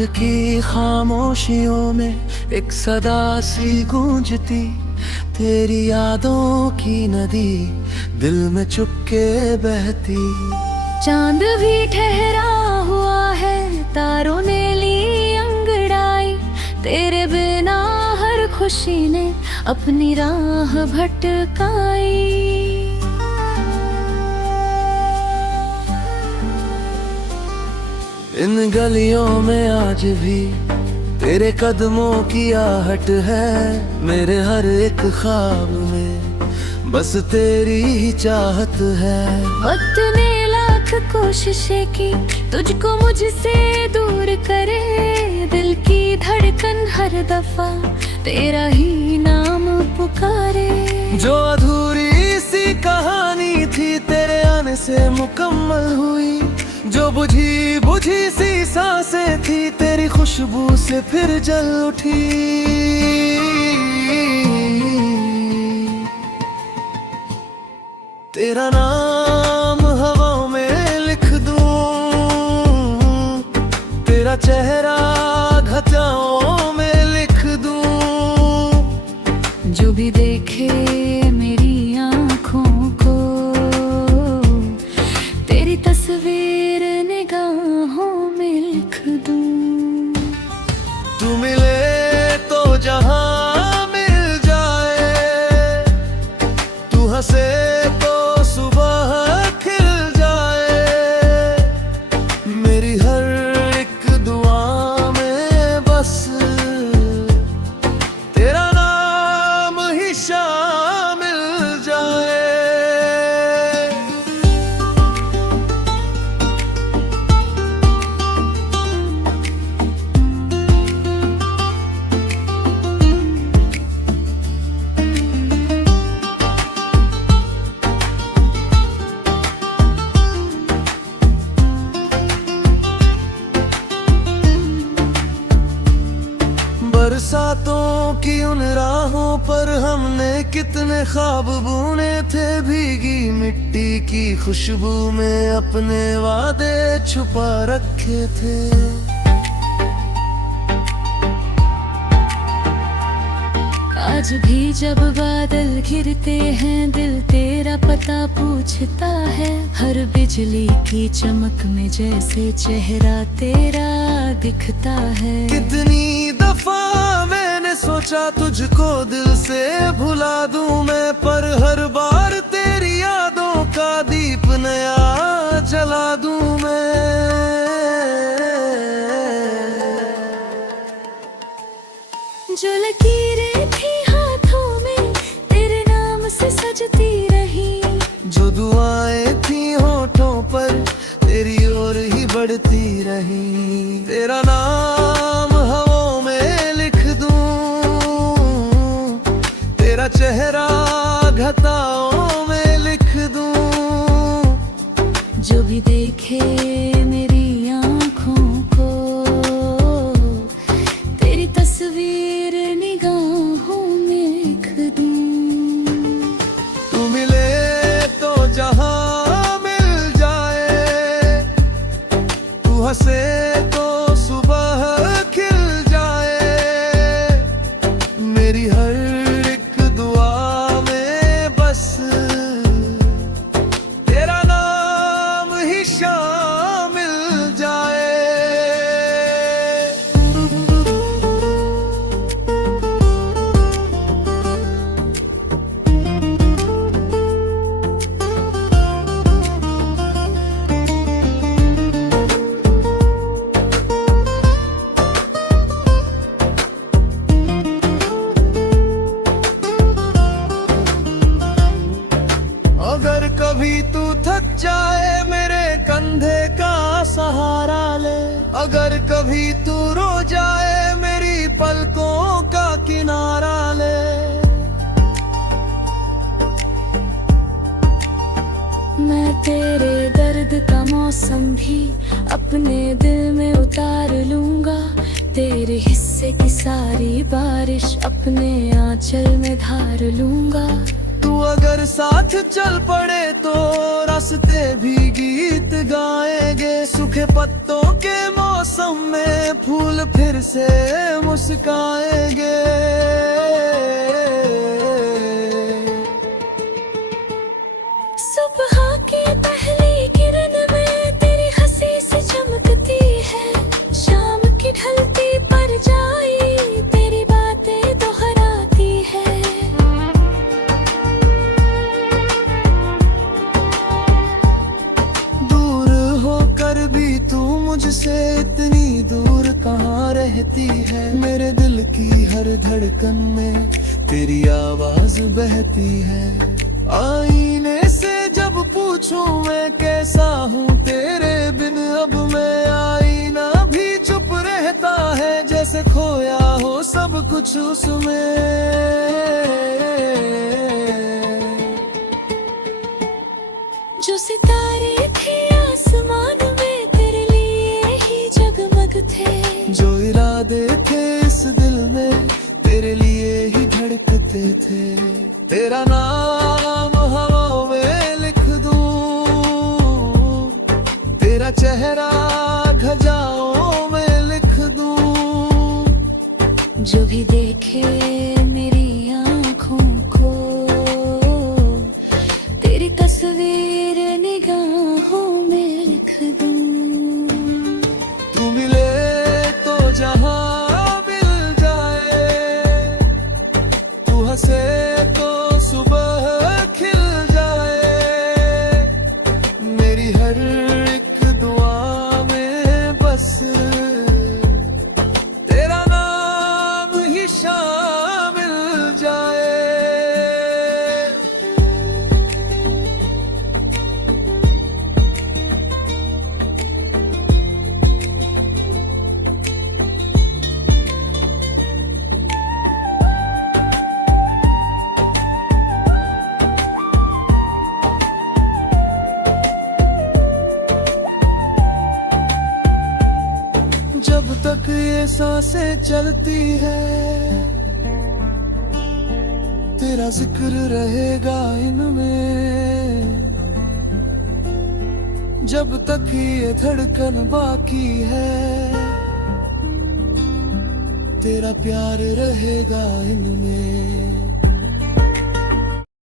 रात की खामोशियों में एक सदा सी गूंजती, तेरी यादों की नदी दिल में चुपके बहती। चांद भी ठहरा हुआ है, तारों ने ली अंगड़ाई, तेरे बिना हर खुशी ने अपनी राह भटकाई। इन गलियों में आज भी तेरे कदमों की आहट है, मेरे हर एक ख्वाब में बस तेरी ही चाहत है। वक्त ने लाख कोशिशें की तुझको मुझसे दूर करे, दिल की धड़कन हर दफा तेरा ही नाम पुकारे। जो अधूरी सी कहानी थी तेरे आने से मुकम्मल हुई, जो बुझी बुझी सी सांसें थी तेरी खुशबू से फिर जल उठी। तेरा नाम हवाओं में लिख दूं, तेरा चेहरा घटाओं में लिख दूं। जो भी देखे मेरी आँखों को तेरी तस्वीर निगाहों में लिख दूं। तू मिले तो जहां मिल जाए, तू हंसे तो सुबह खिल जाए। मेरी हर एक दुआ में बस तेरा नाम ही शामिल जाए। बरसातों की उन राहों पर हमने कितने ख्वाब बुने थे, भीगी मिट्टी की खुशबू में अपने वादे छुपा रखे थे। आज भी जब बादल घिरते हैं दिल तेरा पता पूछता है, हर बिजली की चमक में जैसे चेहरा तेरा दिखता है। कितनी दफा मैंने सोचा तुझको दिल से भुला दूं मैं, पर हर बार तेरी यादों का दीप नया जला दूं मैं। जो लकीरें थी हाथों में तेरे नाम से सजती रही, जो दुआएं थी होठों पर तेरी ओर ही बढ़ती रही। तेरा नाम हवाओं में लिख दूं, तेरा चेहरा घटाओं में लिख दूं। जो भी देखे मेरी आँखों को तेरी तस्वीर निगाहों में लिख दूं। तू मिले तो जहां मिल जाए, तू हंसे तो सुबह खिल जाए। मेरी हर एक दुआ में बस तेरा नाम ही शामिल जाए। अगर कभी तू थक जाए मेरे कंधे का सहारा ले, अगर कभी तू रो जाए मेरी पलकों का किनारा ले। मैं तेरे दर्द का मौसम भी अपने दिल में उतार लूंगा, तेरे हिस्से की सारी बारिश अपने आंचल में धार लूंगा। तू अगर साथ चल पड़े तो रास्ते भी गीत गाएंगे, सूखे पत्तों के मौसम मौसम में फूल फिर से मुस्काएंगे। सुबह की पहली किरण में तेरी हंसी से चमकती है, शाम की ढलती परछाई तेरी बातें दोहराती है। दूर होकर भी तू मुझसे इतनी दूर कहाँ रहती है। मेरे दिल की हर धड़कन में तेरी आवाज बहती है। आईने से जब पूछूं मैं कैसा हूँ तेरे बिन, अब मैं आईना भी चुप रहता है, जैसे खोया हो सब कुछ उसमें। जो सितारे थे आसमान में तेरे लिए ही जगमग थे, जो इरादे थे इस दिल में तेरे लिए ही धड़कते थे। तेरा नाम हवाओं में लिख दूं, तेरा चेहरा घजाओं में लिख दूं। जो भी देखे मेरी आँखों को तेरी तस्वीर निगाहों में लिख दूं। तू मिले तो जहां मिल जाए, तू हंसे तो सुबह खिल जाए। मेरी हर एक दुआ में बस तेरा नाम ही शामिल जाए। जब तक ये सांसें चलती है तेरा जिक्र रहेगा इनमें। जब तक ये धड़कन बाकी है तेरा प्यार रहेगा इनमें।